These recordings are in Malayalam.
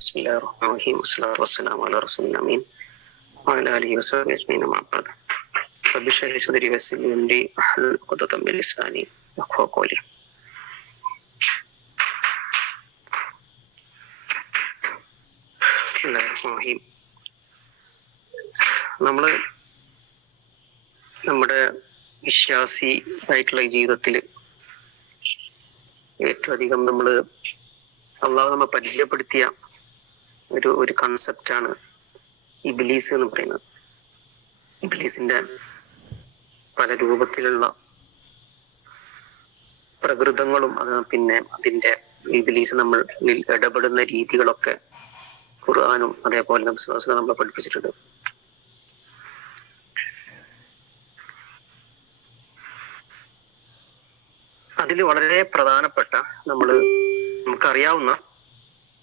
بسم الله الرحمن الرحيم والصلاة والسلام على رسول الأمين وعلى آله وصحبه أجمعين مع بعض رب اشرح لي صدري ويسر لي أمري واحلل عقدة من لساني يفقهوا قولي بسم الله الرحمن الرحيم നമ്മള് നമ്മുടെ വിശ്വാസി ആയിട്ടുള്ള ഈ ജീവിതത്തിൽ ഏറ്റവും അധികം നമ്മൾ അള്ളാഹു നമ്മെ പരിചയപ്പെടുത്തിയ ഒരു ഒരു കൺസെപ്റ്റാണ് ഇബിലീസ് എന്ന് പറയുന്നത്. ഇബിലീസിന്റെ പല രൂപത്തിലുള്ള പ്രകൃതങ്ങളും അത് പിന്നെ അതിന്റെ ഇബിലീസ് നമ്മൾ ഇടപെടുന്ന രീതികളൊക്കെ ഖുർആാനും അതേപോലെ വിശ്വാസികൾ നമ്മളെ പഠിപ്പിച്ചിട്ടുണ്ട്. അതിൽ വളരെ പ്രധാനപ്പെട്ട നമ്മൾ നമുക്കറിയാവുന്ന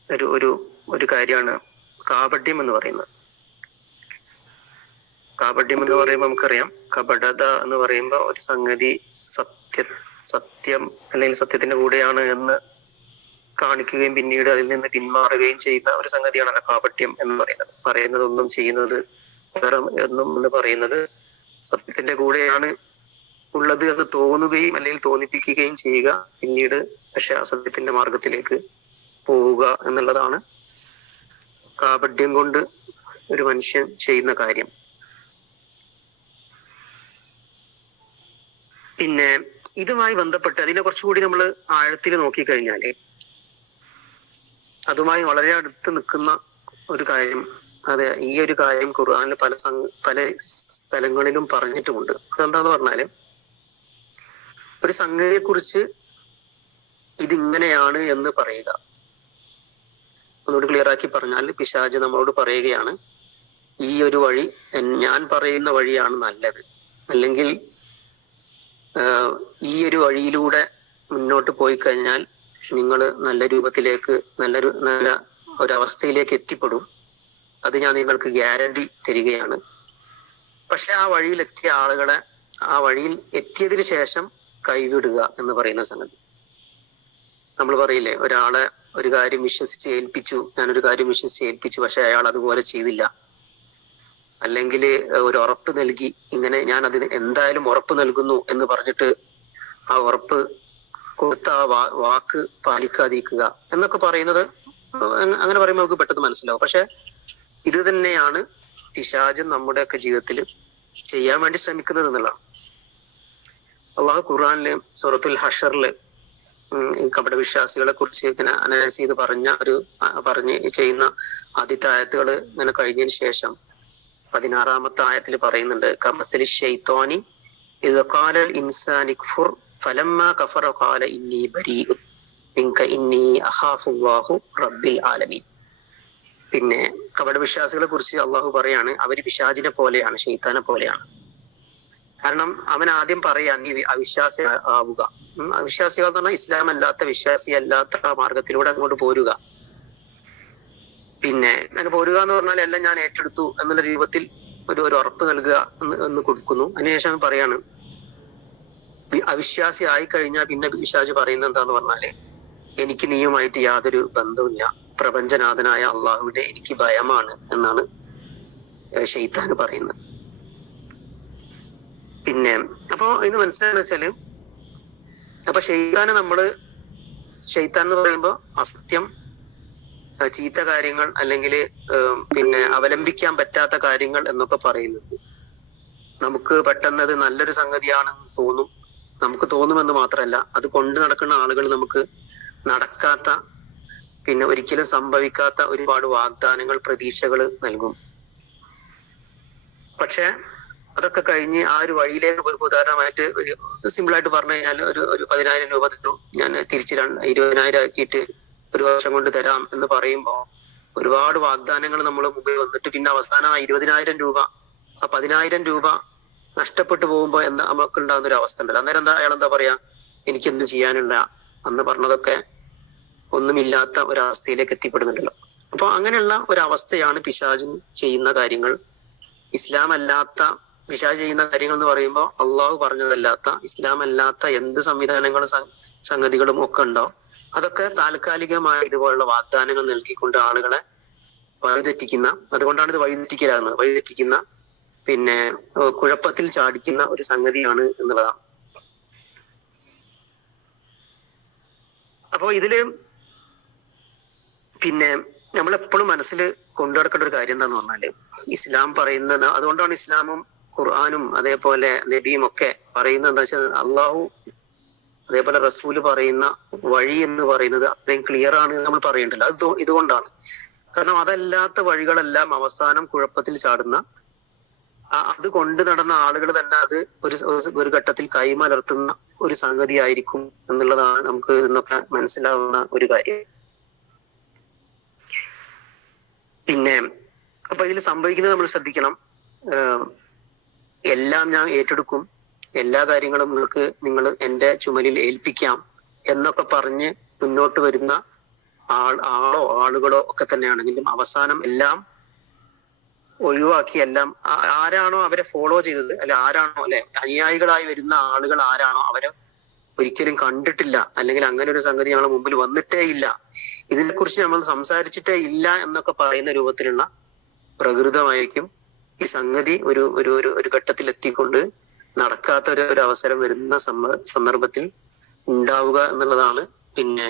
ഒരു ഒരു ഒരു കാര്യമാണ് കാപട്യം എന്ന് പറയുന്നത്. കാപട്യം എന്ന് പറയുമ്പോൾ നമുക്കറിയാം. കപടത എന്ന് പറയുമ്പോൾ ഒരു സംഗതി സത്യ സത്യം അല്ലെങ്കിൽ സത്യത്തിന്റെ കൂടെയാണ് എന്ന് കാണിക്കുകയും പിന്നീട് അതിൽ നിന്ന് പിന്മാറുകയും ചെയ്യുന്ന ഒരു സംഗതിയാണല്ലോ കാപട്യം എന്ന് പറയുന്നത്. പറയുന്നതൊന്നും ചെയ്യുന്നത് വേറെ എന്നും എന്ന് പറയുന്നത് സത്യത്തിന്റെ കൂടെയാണ് ഉള്ളത് എന്ന് തോന്നുകയും അല്ലെങ്കിൽ തോന്നിപ്പിക്കുകയും ചെയ്യുക. പിന്നീട് പക്ഷെ അസത്യത്തിന്റെ മാർഗത്തിലേക്ക് പോവുക എന്നുള്ളതാണ് കാപട്യം കൊണ്ട് ഒരു മനുഷ്യൻ ചെയ്യുന്ന കാര്യം. പിന്നെ ഇതുമായി ബന്ധപ്പെട്ട് അതിനെ കുറച്ചുകൂടി നമ്മൾ ആഴത്തിൽ നോക്കിക്കഴിഞ്ഞാൽ അതുമായി വളരെ അടുത്ത് നിൽക്കുന്ന ഒരു കാര്യം അതെ ഈ ഒരു കാര്യം ഖുർആാനിൽ പല പല സ്ഥലങ്ങളിലും പറഞ്ഞിട്ടുമുണ്ട്. അതെന്താന്ന് പറഞ്ഞാൽ ഒരു സംഗതിയെ കുറിച്ച് ഇതിങ്ങനെയാണ് എന്ന് പറയുക. ഒന്നുകൂടി ക്ലിയർ ആക്കി പറഞ്ഞാൽ പിശാജ് നമ്മളോട് പറയുകയാണ് ഈ ഒരു വഴി ഞാൻ പറയുന്ന വഴിയാണ് നല്ലത്. അല്ലെങ്കിൽ ഈ ഒരു വഴിയിലൂടെ മുന്നോട്ട് പോയി കഴിഞ്ഞാൽ നിങ്ങൾ നല്ല രൂപത്തിലേക്ക് നല്ലൊരു നല്ല ഒരവസ്ഥയിലേക്ക് എത്തിപ്പെടും. അത് ഞാൻ നിങ്ങൾക്ക് ഗ്യാരണ്ടി തരികയാണ്. പക്ഷെ ആ വഴിയിൽ എത്തിയ ആളുകളെ ആ വഴിയിൽ എത്തിയതിനു ശേഷം കൈവിടുക എന്ന് പറയുന്ന സംഗതി. നമ്മൾ പറയില്ലേ ഒരാളെ ഒരു കാര്യം വിശ്വസിച്ച് ഏൽപ്പിച്ചു ഞാനൊരു കാര്യം വിശ്വസിച്ച് ഏൽപ്പിച്ചു പക്ഷെ അയാൾ അതുപോലെ ചെയ്തില്ല. അല്ലെങ്കിൽ ഒരു ഉറപ്പ് നൽകി ഇങ്ങനെ ഞാൻ അതിന് എന്തായാലും ഉറപ്പ് നൽകുന്നു എന്ന് പറഞ്ഞിട്ട് ആ ഉറപ്പ് കൊടുത്ത ആ വാക്ക് പാലിക്കാതിരിക്കുക എന്നൊക്കെ പറയുന്നത് അങ്ങനെ പറയുമ്പോൾ നമുക്ക് പെട്ടെന്ന് മനസ്സിലാവും. പക്ഷെ ഇത് തന്നെയാണ് പിശാചും നമ്മുടെയൊക്കെ ജീവിതത്തിൽ ചെയ്യാൻ വേണ്ടി ശ്രമിക്കുന്നത് എന്നുള്ളതാണ്. അള്ളാഹു ഖുർആാനിൽ സൂറത്തുൽ ഹഷറിൽ കപട വിശ്വാസികളെ കുറിച്ച് ഇങ്ങനെ അനലൈസ് ചെയ്ത് പറഞ്ഞ ഒരു പറഞ്ഞ് ചെയ്യുന്ന ആദ്യത്തെ ആയത്തുകൾ ഇങ്ങനെ കഴിഞ്ഞതിന് ശേഷം പതിനാറാമത്തെ ആയത്തിൽ പറയുന്നുണ്ട് കമസലി ഷെയ്ത്തോനി ഇത് കാലൽ ഇൻസാനിഖുർ ഫലമ്മ കഫറ കാല ഇന്നി ബരീ ഇൻക ഇന്നി അഹാഫുല്ലാഹു റബ്ബിൽ ആലമീൻ. പിന്നെ കപട വിശ്വാസികളെ കുറിച്ച് അള്ളാഹു പറയാണ് അവർ പിശാജിനെ പോലെയാണ് ഷെയ്ത്താനെ പോലെയാണ്. കാരണം അവൻ ആദ്യം പറയാ നീ അവിശ്വാസി ആവുക അവിശ്വാസികൾ എന്ന് പറഞ്ഞാൽ ഇസ്ലാം അല്ലാത്ത വിശ്വാസി അല്ലാത്ത മാർഗത്തിലൂടെ അങ്ങോട്ട് പോരുക. പിന്നെ അങ്ങനെ പോരുക എന്ന് പറഞ്ഞാൽ എല്ലാം ഞാൻ ഏറ്റെടുത്തു എന്നുള്ള രൂപത്തിൽ ഒരു ഒരു ഉറപ്പ് നൽകുക എന്ന് എന്ന് കൊടുക്കുന്നു. അതിനുശേഷം പറയാണ് അവിശ്വാസി ആയി കഴിഞ്ഞാൽ പിന്നെ വിശ്വാസി പറയുന്നത് എന്താന്ന് പറഞ്ഞാൽ എനിക്ക് നീയുമായിട്ട് യാതൊരു ബന്ധവുമില്ല. പ്രപഞ്ചനാഥനായ അള്ളാഹുവിന്റെ എനിക്ക് ഭയമാണ് എന്നാണ് ഷെയ്ത്താന് പറയുന്നത്. പിന്നെ അപ്പോ ഇത് മനസ്സിലായെന്ന് വെച്ചാൽ അപ്പൊ ഷെയ്ത്താന് നമ്മൾ ഷെയ്ത്താൻ എന്ന് പറയുമ്പോ അസത്യം ചീത്ത കാര്യങ്ങൾ അല്ലെങ്കിൽ പിന്നെ അവലംബിക്കാൻ പറ്റാത്ത കാര്യങ്ങൾ എന്നൊക്കെ പറയുന്നത്. നമുക്ക് പെട്ടെന്ന് അത് നല്ലൊരു സംഗതിയാണെന്ന് തോന്നും. നമുക്ക് തോന്നുമെന്ന് മാത്രമല്ല അത് കൊണ്ടു നടക്കുന്ന ആളുകൾ നമുക്ക് നടക്കാത്ത പിന്നെ ഒരിക്കലും സംഭവിക്കാത്ത ഒരുപാട് വാഗ്ദാനങ്ങൾ പ്രതീക്ഷകൾ നൽകും. പക്ഷെ അതൊക്കെ കഴിഞ്ഞ് ആ ഒരു വഴിയിലേക്ക് ഉദാഹരണമായിട്ട് സിമ്പിൾ ആയിട്ട് പറഞ്ഞു കഴിഞ്ഞാൽ ഒരു ഒരു പതിനായിരം രൂപ തരും. ഞാൻ തിരിച്ച് ഇരുപതിനായിരം ആക്കിയിട്ട് ഒരു വർഷം കൊണ്ട് തരാം എന്ന് പറയുമ്പോൾ ഒരുപാട് വാഗ്ദാനങ്ങൾ നമ്മൾ മുമ്പിൽ വന്നിട്ട് പിന്നെ അവസാനം ആ ഇരുപതിനായിരം രൂപ ആ പതിനായിരം രൂപ നഷ്ടപ്പെട്ടു പോകുമ്പോൾ എന്ന് നമുക്ക് ഉണ്ടാകുന്ന ഒരു അവസ്ഥ ഉണ്ടല്ലോ. അന്നേരം എന്താ അയാൾ എന്താ പറയാ? എനിക്ക് എന്ത് ചെയ്യാനുള്ള അന്ന് പറഞ്ഞതൊക്കെ ഒന്നുമില്ലാത്ത ഒരവസ്ഥയിലേക്ക് എത്തിപ്പെടുന്നുണ്ടല്ലോ. അപ്പൊ അങ്ങനെയുള്ള ഒരവസ്ഥയാണ് പിശാചിൻ ചെയ്യുന്ന കാര്യങ്ങൾ. ഇസ്ലാം അല്ലാത്ത പിശാജ് ചെയ്യുന്ന കാര്യങ്ങൾ എന്ന് പറയുമ്പോൾ അള്ളാഹു പറഞ്ഞതല്ലാത്ത ഇസ്ലാം അല്ലാത്ത എന്ത് സംവിധാനങ്ങളും സംഗതികളും ഒക്കെ ഉണ്ടോ? അതൊക്കെ താൽക്കാലികമായ ഇതുപോലുള്ള വാഗ്ദാനങ്ങൾ നൽകിക്കൊണ്ട് ആളുകളെ വഴിതെറ്റിക്കുന്ന അതുകൊണ്ടാണ് ഇത് വഴിതെറ്റിക്കലാകുന്നത്. വഴിതെറ്റിക്കുന്ന പിന്നെ കുഴപ്പത്തിൽ ചാടിക്കുന്ന ഒരു സംഗതിയാണ് എന്നുള്ളതാണ്. അപ്പോ ഇതിൽ പിന്നെ നമ്മളെപ്പോഴും മനസ്സിൽ കൊണ്ടു നടക്കേണ്ട ഒരു കാര്യം എന്താന്ന് പറഞ്ഞാൽ ഇസ്ലാം പറയുന്നത് അതുകൊണ്ടാണ് ഇസ്ലാമും ഖുർആാനും അതേപോലെ നബിയും ഒക്കെ പറയുന്നത് എന്താ വെച്ചാൽ അള്ളാഹു അതേപോലെ റസൂൽ പറയുന്ന വഴി എന്ന് പറയുന്നത് അത്രയും ക്ലിയർ ആണ് നമ്മൾ പറയേണ്ടല്ലോ. അത് ഇതുകൊണ്ടാണ്. കാരണം അതല്ലാത്ത വഴികളെല്ലാം അവസാനം കുഴപ്പത്തിൽ ചാടുന്ന അത് കൊണ്ട് നടന്ന ആളുകൾ തന്നെ അത് ഒരു ഒരു ഘട്ടത്തിൽ കൈമലർത്തുന്ന ഒരു സംഗതി ആയിരിക്കും എന്നുള്ളതാണ് നമുക്ക് ഇന്നൊക്കെ മനസ്സിലാവുന്ന ഒരു കാര്യം. പിന്നെ അപ്പൊ ഇതിൽ സംഭവിക്കുന്നത് നമ്മൾ ശ്രദ്ധിക്കണം. എല്ലാം ഞാൻ ഏറ്റെടുക്കും. എല്ലാ കാര്യങ്ങളും നിങ്ങൾക്ക് നിങ്ങൾ എന്റെ ചുമലിൽ ഏൽപ്പിക്കാം എന്നൊക്കെ പറഞ്ഞ് മുന്നോട്ട് വരുന്ന ആൾ ആളോ ആളുകളോ ഒക്കെ തന്നെയാണെങ്കിലും അവസാനം എല്ലാം ഒഴിവാക്കി എല്ലാം ആരാണോ അവരെ ഫോളോ ചെയ്തത് അല്ലെ ആരാണോ അല്ലെ അനുയായികളായി വരുന്ന ആളുകൾ ആരാണോ അവരെ ഒരിക്കലും കണ്ടിട്ടില്ല. അല്ലെങ്കിൽ അങ്ങനെ ഒരു സംഗതി ഞങ്ങളുടെ മുമ്പിൽ വന്നിട്ടേ ഇല്ല. ഇതിനെക്കുറിച്ച് നമ്മൾ സംസാരിച്ചിട്ടേ ഇല്ല എന്നൊക്കെ പറയുന്ന രൂപത്തിലുള്ള പ്രകൃതമായിരിക്കും ഈ സംഗതി ഒരു ഒരു ഒരു ഒരു ഘട്ടത്തിൽ എത്തിക്കൊണ്ട് നടക്കാത്ത ഒരു ഒരു അവസരം വരുന്ന സന്ദർഭത്തിൽ ഉണ്ടാവുക എന്നുള്ളതാണ് പിന്നെ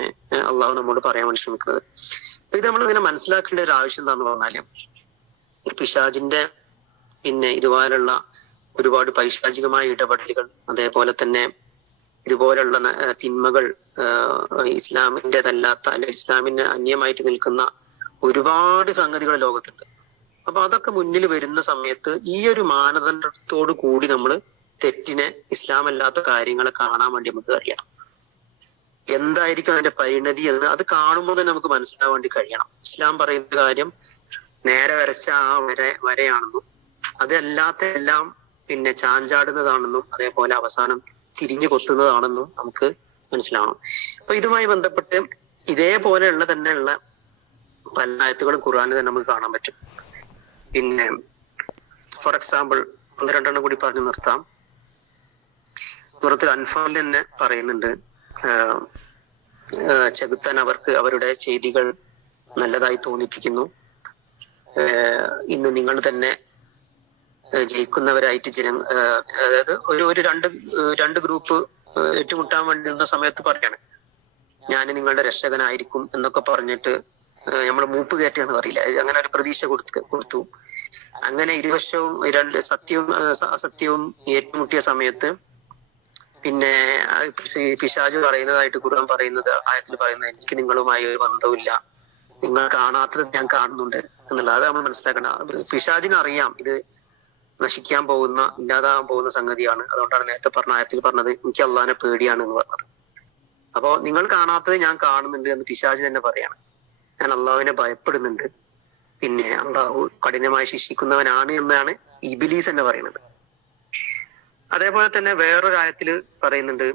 അള്ളാഹു നമ്മോട് പറയാൻ വേണ്ടി ശ്രമിക്കുന്നത്. ഇത് നമ്മൾ ഇങ്ങനെ മനസ്സിലാക്കേണ്ട ഒരു ആവശ്യം എന്താന്ന് പറഞ്ഞാൽ പിശാജിന്റെ പിന്നെ ഇതുപോലുള്ള ഒരുപാട് പൈശാചികമായ ഇടപെടലുകൾ അതേപോലെ തന്നെ ഇതുപോലുള്ള തിന്മകൾ ഇസ്ലാമിന്റെതല്ലാത്ത അല്ലെ ഇസ്ലാമിന് അന്യമായിട്ട് നിൽക്കുന്ന ഒരുപാട് സംഗതികൾ ലോകത്തുണ്ട്. അപ്പൊ അതൊക്കെ മുന്നിൽ വരുന്ന സമയത്ത് ഈ ഒരു മാനദണ്ഡത്തോട് കൂടി നമ്മൾ തെറ്റിനെ ഇസ്ലാമല്ലാത്ത കാര്യങ്ങളെ കാണാൻ വേണ്ടി നമുക്ക് കഴിയണം. എന്തായിരിക്കും അതിന്റെ പരിണതി എന്ന് അത് കാണുമ്പോൾ തന്നെ നമുക്ക് മനസ്സിലാവാൻ വേണ്ടി കഴിയണം. ഇസ്ലാം പറയുന്ന കാര്യം നേരെ വരച്ച ആ വര വരയാണെന്നും അതല്ലാത്ത എല്ലാം പിന്നെ ചാഞ്ചാടുന്നതാണെന്നും അതേപോലെ അവസാനം തിരിഞ്ഞു കൊത്തുന്നതാണെന്നും നമുക്ക് മനസ്സിലാവണം. അപ്പൊ ഇതുമായി ബന്ധപ്പെട്ട് ഇതേപോലെയുള്ള തന്നെയുള്ള പല ആയത്തുകളും ഖുർആാനിൽ തന്നെ നമുക്ക് കാണാൻ പറ്റും. പിന്നെ ഫോർ എക്സാമ്പിൾ ഒന്ന് രണ്ടെണ്ണം കൂടി പറഞ്ഞു നിർത്താം. സൂറത്തിൽ അൻഫാലിൽ തന്നെ പറയുന്നുണ്ട് ചെകുത്താൻ അവർക്ക് അവരുടെ ചെയ്തികൾ നല്ലതായി തോന്നിപ്പിക്കുന്നു. ഇന്ന് നിങ്ങൾ തന്നെ ജയിക്കുന്നവരായിട്ട് ജന അതായത് ഒരു ഒരു രണ്ട് രണ്ട് ഗ്രൂപ്പ് ഏറ്റുമുട്ടാൻ വേണ്ടി നിന്ന സമയത്ത് പറയാണ് ഞാൻ നിങ്ങളുടെ രക്ഷകനായിരിക്കും എന്നൊക്കെ പറഞ്ഞിട്ട് നമ്മൾ മൂപ്പ് കയറ്റുക എന്ന് പറയില്ല അങ്ങനെ ഒരു പ്രതീക്ഷ കൊടുത്ത് കൊടുത്തു. അങ്ങനെ ഇരുവശവും രണ്ട് സത്യവും അസത്യവും ഏറ്റുമുട്ടിയ സമയത്ത് പിന്നെ പിശാജ് പറയുന്നതായിട്ട് ഖുർആൻ പറയുന്നത് ആയത്തിൽ പറയുന്നത് എനിക്ക് നിങ്ങളുമായി ഒരു ബന്ധവുമില്ല. നിങ്ങൾ കാണാത്തത് ഞാൻ കാണുന്നുണ്ട് എന്നുള്ളത് അത് നമ്മൾ മനസ്സിലാക്കണം. പിശാജിന് അറിയാം ഇത് നശിക്കാൻ പോകുന്ന ഇല്ലാതാകാൻ പോകുന്ന സംഗതിയാണ്. അതുകൊണ്ടാണ് നേരത്തെ പറഞ്ഞ ആയത്തിൽ പറഞ്ഞത് എനിക്ക് അള്ളാഹിനെ പേടിയാണ് എന്ന് പറഞ്ഞത്. അപ്പോ നിങ്ങൾ കാണാത്തത് ഞാൻ കാണുന്നുണ്ട് എന്ന് പിശാജ് തന്നെ പറയാണ്. ഞാൻ അള്ളാഹുവിനെ ഭയപ്പെടുന്നുണ്ട്. പിന്നെ അള്ളാഹു കഠിനമായി ശിക്ഷിക്കുന്നവനാണ് എന്നാണ് ഇബിലീസ് എന്ന് പറയുന്നത്. അതേപോലെ തന്നെ വേറൊരു ആയത്തിൽ പറയുന്നുണ്ട്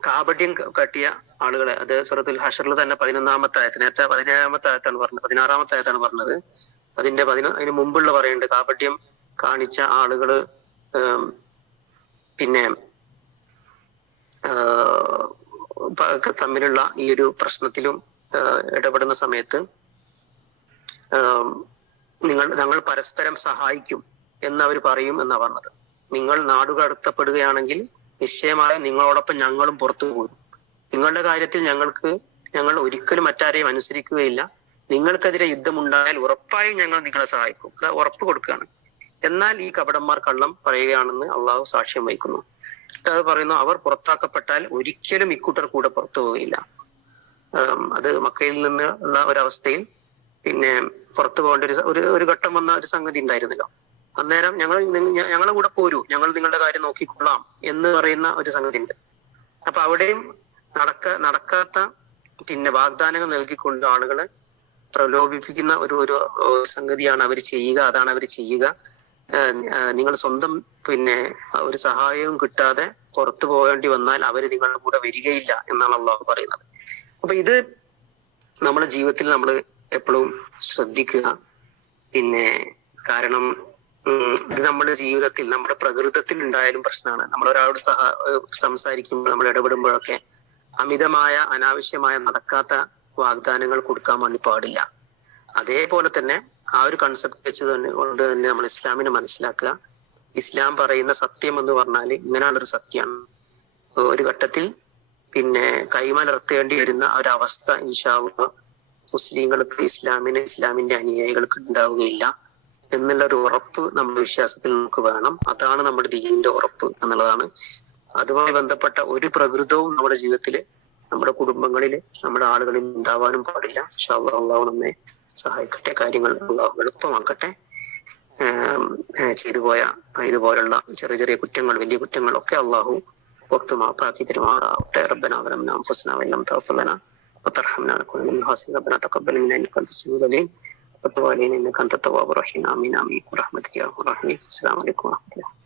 കാപട്യം കട്ടിയ ആളുകളെ അത് സുറത്തുൽ ഹഷറിൽ തന്നെ പതിനൊന്നാമത്തെ ആയത്ത് നേരത്തെ പതിനേഴാമത്തെ ആയത്താണ് പറഞ്ഞത് പതിനാറാമത്തെ ആയത്താണ് പറഞ്ഞത്. അതിന്റെ പതിന അതിന് മുമ്പുള്ള പറയുന്നുണ്ട് കാപട്യം കാണിച്ച ആളുകൾ പിന്നെ തമ്മിലുള്ള ഈ ഒരു പ്രശ്നത്തിലും ഇടപെടുന്ന സമയത്ത് നിങ്ങൾ ഞങ്ങൾ പരസ്പരം സഹായിക്കും എന്നവർ പറയും എന്നാ പറഞ്ഞത്. നിങ്ങൾ നാടുകടത്തപ്പെടുകയാണെങ്കിൽ നിശ്ചയമായും നിങ്ങളോടൊപ്പം ഞങ്ങളും പുറത്തു പോകും. നിങ്ങളുടെ കാര്യത്തിൽ ഞങ്ങൾക്ക് ഞങ്ങൾ ഒരിക്കലും മറ്റാരെയും അനുസരിക്കുകയില്ല. നിങ്ങൾക്കെതിരെ യുദ്ധമുണ്ടായാൽ ഉറപ്പായും ഞങ്ങൾ നിങ്ങളെ സഹായിക്കും. അത് ഉറപ്പ് കൊടുക്കുകയാണ്. എന്നാൽ ഈ കപടന്മാർ കള്ളം പറയുകയാണെന്ന് അള്ളാഹു സാക്ഷ്യം വഹിക്കുന്നു. അത് പറയുന്നു അവർ പുറത്താക്കപ്പെട്ടാൽ ഒരിക്കലും ഇക്കൂട്ടർ കൂടെ പുറത്തു പോവുകയില്ല. അത് മക്കയിൽ നിന്ന് ഉള്ള ഒരവസ്ഥയിൽ പിന്നെ പുറത്തു പോകേണ്ട ഒരു ഒരു ഘട്ടം വന്ന ഒരു സംഗതി ഉണ്ടായിരുന്നല്ലോ. അന്നേരം ഞങ്ങൾ ഞങ്ങളുടെ ഞങ്ങളെ കൂടെ പോരൂ. ഞങ്ങൾ നിങ്ങളുടെ കാര്യം നോക്കിക്കൊള്ളാം എന്ന് പറയുന്ന ഒരു സംഗതി ഉണ്ട്. അപ്പൊ അവിടെയും നടക്ക നടക്കാത്ത പിന്നെ വാഗ്ദാനങ്ങൾ നൽകിക്കൊണ്ട് ആളുകളെ പ്രലോഭിപ്പിക്കുന്ന ഒരു ഒരു സംഗതിയാണ് അവർ ചെയ്യുക. അതാണ് അവർ ചെയ്യുക. നിങ്ങൾ സ്വന്തം പിന്നെ ഒരു സഹായവും കിട്ടാതെ പുറത്തു പോകേണ്ടി വന്നാൽ അവർ നിങ്ങളുടെ കൂടെ വരികയില്ല എന്നാണ് അള്ളാഹു പറയുന്നത്. അപ്പൊ ഇത് നമ്മുടെ ജീവിതത്തിൽ നമ്മൾ എപ്പോഴും ശ്രദ്ധിക്കുക. പിന്നെ കാരണം ഇത് നമ്മുടെ ജീവിതത്തിൽ നമ്മുടെ പ്രകൃതത്തിൽ ഉണ്ടായാലും പ്രശ്നമാണ്. നമ്മൾ ഒരാളോട് സഹ- സംസാരിക്കുമ്പോൾ നമ്മൾ ഇടപെടുമ്പോഴൊക്കെ അമിതമായ അനാവശ്യമായ നടക്കാത്ത വാഗ്ദാനങ്ങൾ കൊടുക്കാൻ വേണ്ടി പാടില്ല. അതേപോലെ തന്നെ ആ ഒരു കൺസെപ്റ്റ് വെച്ച് തന്നെ കൊണ്ട് തന്നെ നമ്മൾ ഇസ്ലാമിനെ മനസ്സിലാക്കുക. ഇസ്ലാം പറയുന്ന സത്യം എന്ന് പറഞ്ഞാൽ ഇങ്ങനെയുള്ളൊരു സത്യമാണ് ഒരു ഘട്ടത്തിൽ പിന്നെ കൈമലർത്തേണ്ടി വരുന്ന ഒരവസ്ഥ ഇൻഷാള്ള മുസ്ലിങ്ങൾക്ക് ഇസ്ലാമിന് ഇസ്ലാമിന്റെ അനുയായികൾക്ക് ഉണ്ടാവുകയില്ല എന്നുള്ള ഒരു ഉറപ്പ് നമ്മുടെ വിശ്വാസത്തിൽ നമുക്ക് വേണം. അതാണ് നമ്മുടെ ദീനിന്റെ ഉറപ്പ് എന്നുള്ളതാണ്. അതുമായി ബന്ധപ്പെട്ട ഒരു പ്രകൃതവും നമ്മുടെ ജീവിതത്തിൽ നമ്മുടെ കുടുംബങ്ങളിൽ നമ്മുടെ ആളുകളിൽ ഉണ്ടാവാനും പാടില്ല. അല്ലാഹ് അള്ളാഹു നമ്മെ സഹായിക്കട്ടെ. കാര്യങ്ങൾ അള്ളാഹു എളുപ്പമാക്കട്ടെ. ചെയ്തു പോയ ഇതുപോലുള്ള ചെറിയ ചെറിയ കുറ്റങ്ങൾ വലിയ കുറ്റങ്ങളൊക്കെ അള്ളാഹു وقت ما أعطاك ذي المعارة ربنا ظلمنا أنفسنا وإن لم تغفر لنا وترحمنا نكون من الخاسرين ربنا تقبل منا إنك أنت السميع العليم وتب علينا إنك أنت التواب الرحيم آمين آمين ورحمتك يا أرحم السلام عليكم ورحمة الله